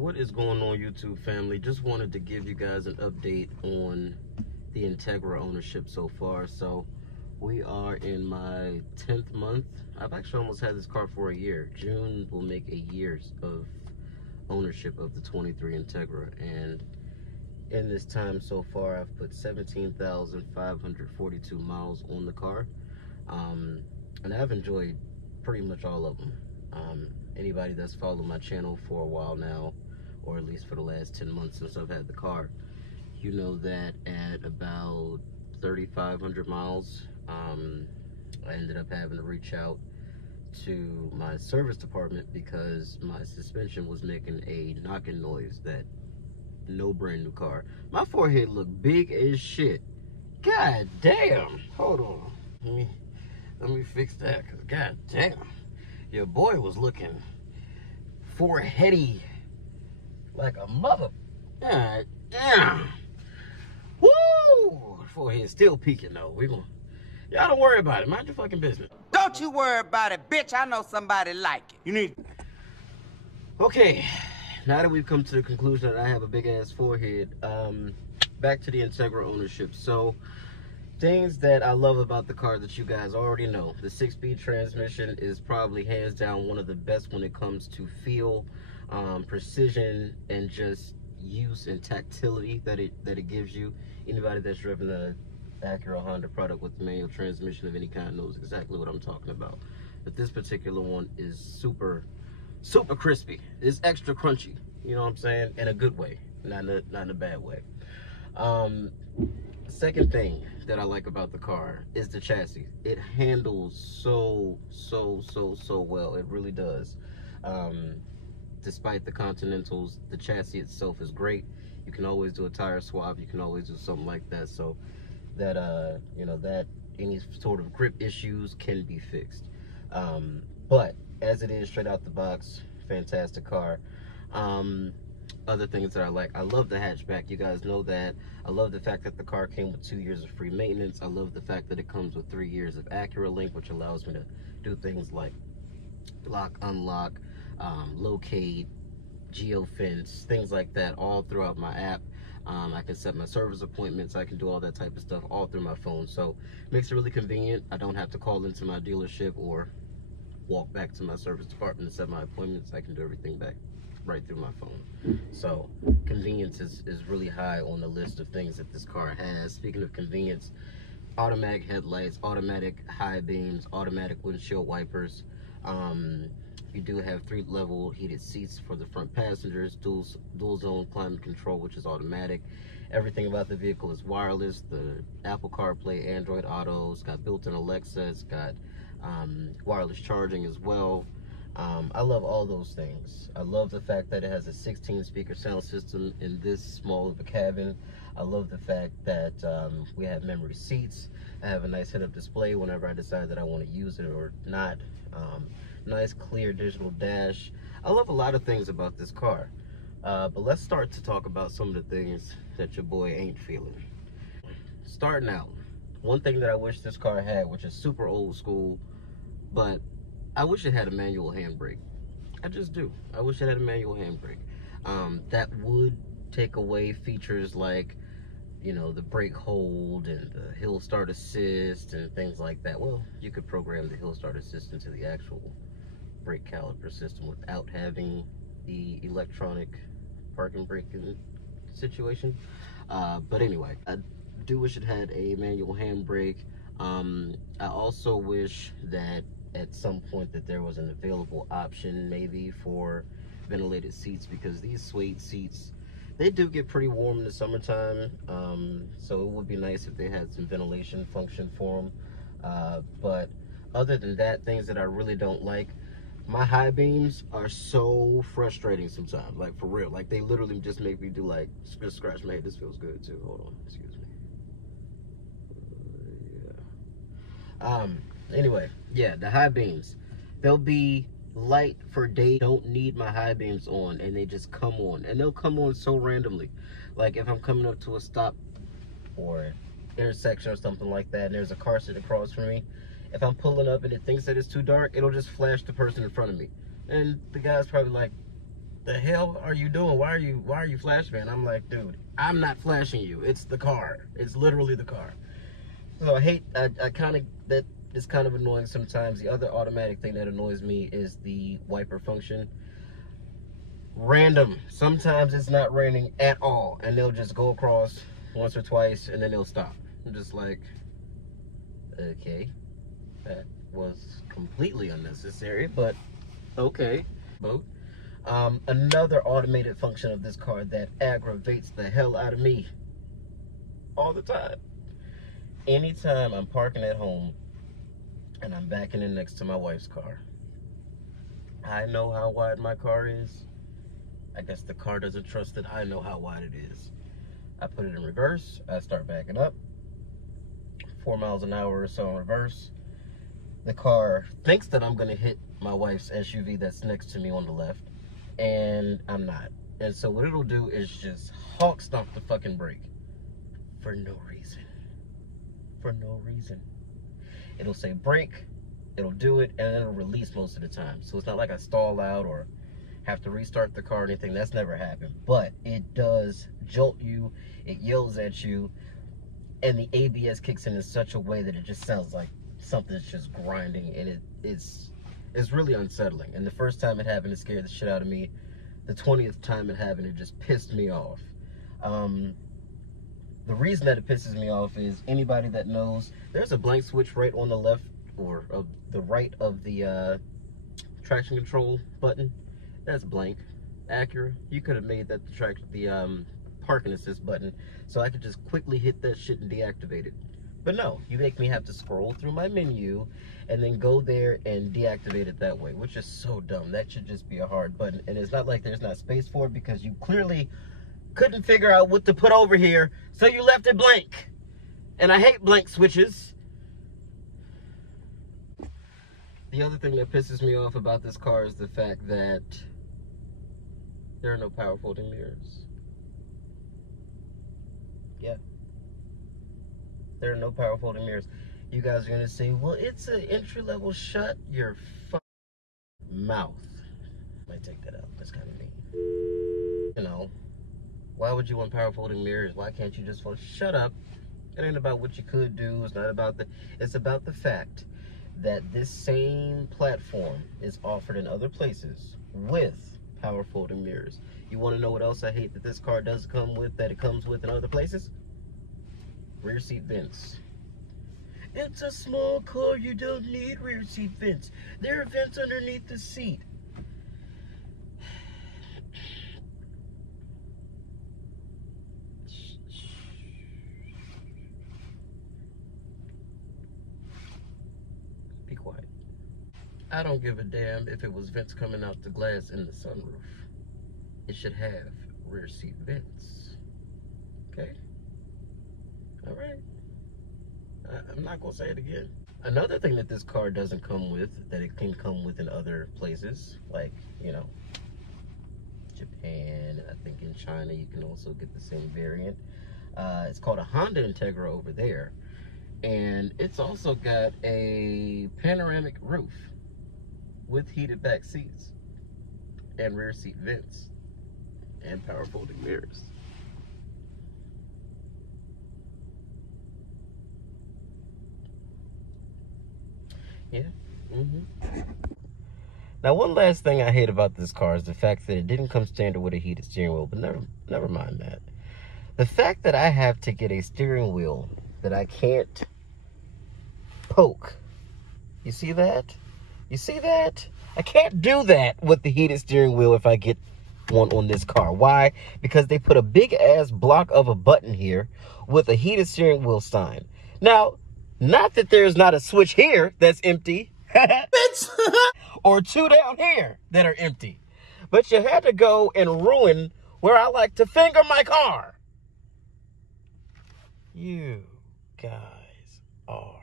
What is going on, YouTube family? Just wanted to give you guys an update on the Integra ownership so far. So we are in my 10th month. I've actually almost had this car for a year. June will make a year of ownership of the 23 Integra, and in this time so far I've put 17,542 miles on the car, and I've enjoyed pretty much all of them. Anybody that's followed my channel for a while now, or at least for the last 10 months since I've had the car, you know that at about 3,500 miles, I ended up having to reach out to my service department because my suspension was making a knocking noise that no brand new car. My forehead looked big as shit. God damn. Hold on. Let me fix that, because god damn. Your boy was looking foreheady like a mother. God damn. Woo! Forehead still peeking though. Y'all don't worry about it. Mind your fucking business. Don't you worry about it, bitch. I know somebody like it. You need. Okay, now that we've come to the conclusion that I have a big ass forehead, back to the Integra ownership. So, things that I love about the car that you guys already know. The 6-speed transmission is probably hands down one of the best when it comes to feel, precision, and just use and tactility that it gives you. Anybody that's driven a Acura Honda product with manual transmission of any kind knows exactly what I'm talking about. But this particular one is super crispy. It's extra crunchy, you know what I'm saying, in a good way, not in a bad way. Second thing that I like about the car is the chassis. It handles so well. It really does. Despite the Continentals, the chassis itself is great. You can always do a tire swap. You can always do something like that, so that you know, that any sort of grip issues can be fixed. But as it is straight out the box, fantastic car. Other things that I like, I love the hatchback. You guys know that. I love the fact that the car came with 2 years of free maintenance. I love the fact that it comes with 3 years of Acura Link, which allows me to do things like lock, unlock, locate, geofence, things like that, all throughout my app. I can set my service appointments. I can do all that type of stuff all through my phone. So it makes it really convenient. I don't have to call into my dealership or walk back to my service department to set my appointments. I can do everything back right through my phone. So convenience is really high on the list of things that this car has. Speaking of convenience, automatic headlights, automatic high beams, automatic windshield wipers. You do have 3-level heated seats for the front passengers, dual zone climate control, which is automatic. Everything about the vehicle is wireless. The Apple CarPlay, Android Auto, it's got built-in Alexa, it's got wireless charging as well. I love all those things. I love the fact that it has a 16-speaker sound system in this small of a cabin. I love the fact that we have memory seats. I have a nice head-up display whenever I decide that I want to use it or not. Nice clear digital dash. I love a lot of things about this car. But let's start to talk about some of the things that your boy ain't feeling. Starting out, one thing that I wish this car had, which is super old school, but I wish it had a manual handbrake. I just do. I wish it had a manual handbrake. That would take away features like, you know, the brake hold and the hill start assist and things like that. Well, you could program the hill start assist into the actual brake caliper system without having the electronic parking braking situation. But anyway, I do wish it had a manual handbrake. I also wish that at some point that there was an available option maybe for ventilated seats, because these suede seats, they do get pretty warm in the summertime. So it would be nice if they had some ventilation function for them. But other than that, things that I really don't like, my high beams are so frustrating sometimes, like for real. Like they literally just make me do like, just scratch my head. This feels good too. Hold on, excuse me. Yeah. Anyway, yeah, the high beams, they'll be light for day, don't need my high beams on, and they just come on, and they'll come on so randomly. Like if I'm coming up to a stop or intersection or something like that, and there's a car sitting across from me, if I'm pulling up and it thinks that it's too dark, it'll just flash the person in front of me, and the guy's probably like, the hell are you doing? Why are you flashing me? And I'm like, dude, I'm not flashing you. It's the car. It's literally the car. So I kind of, that is kind of annoying sometimes. The other automatic thing that annoys me is the wiper function. Random. Sometimes it's not raining at all, and they'll just go across once or twice, and then they'll stop. I'm just like, okay, that was completely unnecessary, but okay. Boat. Another automated function of this car that aggravates the hell out of me all the time. Anytime I'm parking at home and I'm backing in next to my wife's car, I know how wide my car is. I guess the car doesn't trust that I know how wide it is. I put it in reverse. I start backing up. 4 miles an hour or so in reverse. The car thinks that I'm going to hit my wife's SUV that's next to me on the left, and I'm not. And so what it'll do is just hawk stomp the fucking brake for no reason. For no reason. It'll say brake, it'll do it, and it'll release most of the time. So it's not like I stall out or have to restart the car or anything. That's never happened. But it does jolt you, it yells at you, and the ABS kicks in such a way that it just sounds like something's just grinding, and it's really unsettling. And the first time it happened, it scared the shit out of me. The 20th time it happened, it just pissed me off. The reason that it pisses me off is anybody that knows, there's a blank switch right on the left or the right of the traction control button. That's blank. Acura, you could have made that the parking assist button so I could just quickly hit that shit and deactivate it. But no, you make me have to scroll through my menu and then go there and deactivate it that way, which is so dumb. That should just be a hard button. And it's not like there's not space for it, because you clearly couldn't figure out what to put over here, so you left it blank. And I hate blank switches. The other thing that pisses me off about this car is the fact that there are no power folding mirrors. Yeah. There are no power folding mirrors. You guys are gonna say, well, it's an entry-level. Shut your mouth. Might take that out. That's kind of mean. You know, why would you want power folding mirrors? Why can't you just shut up? It ain't about what you could do. It's not about it's about the fact that this same platform is offered in other places with power folding mirrors. You want to know what else I hate that this car does come with, that it comes with in other places? Rear seat vents. It's a small car, you don't need rear seat vents. There are vents underneath the seat. Be quiet. I don't give a damn if it was vents coming out the glass in the sunroof. It should have rear seat vents. Okay? All right. I'm not gonna say it again. Another thing that this car doesn't come with, that it can come with in other places, like, you know, Japan, and I think in China you can also get the same variant. It's called a Honda Integra over there, and it's also got a panoramic roof with heated back seats and rear seat vents and power folding mirrors. Yeah. Now, one last thing I hate about this car is the fact that it didn't come standard with a heated steering wheel, but never mind that. The fact that I have to get a steering wheel that I can't poke. You see that? You see that? I can't do that with the heated steering wheel if I get one on this car. Why? Because they put a big ass block of a button here with a heated steering wheel sign. Now, not that there's not a switch here that's empty. Or two down here that are empty. But you had to go and ruin where I like to finger my car. You guys are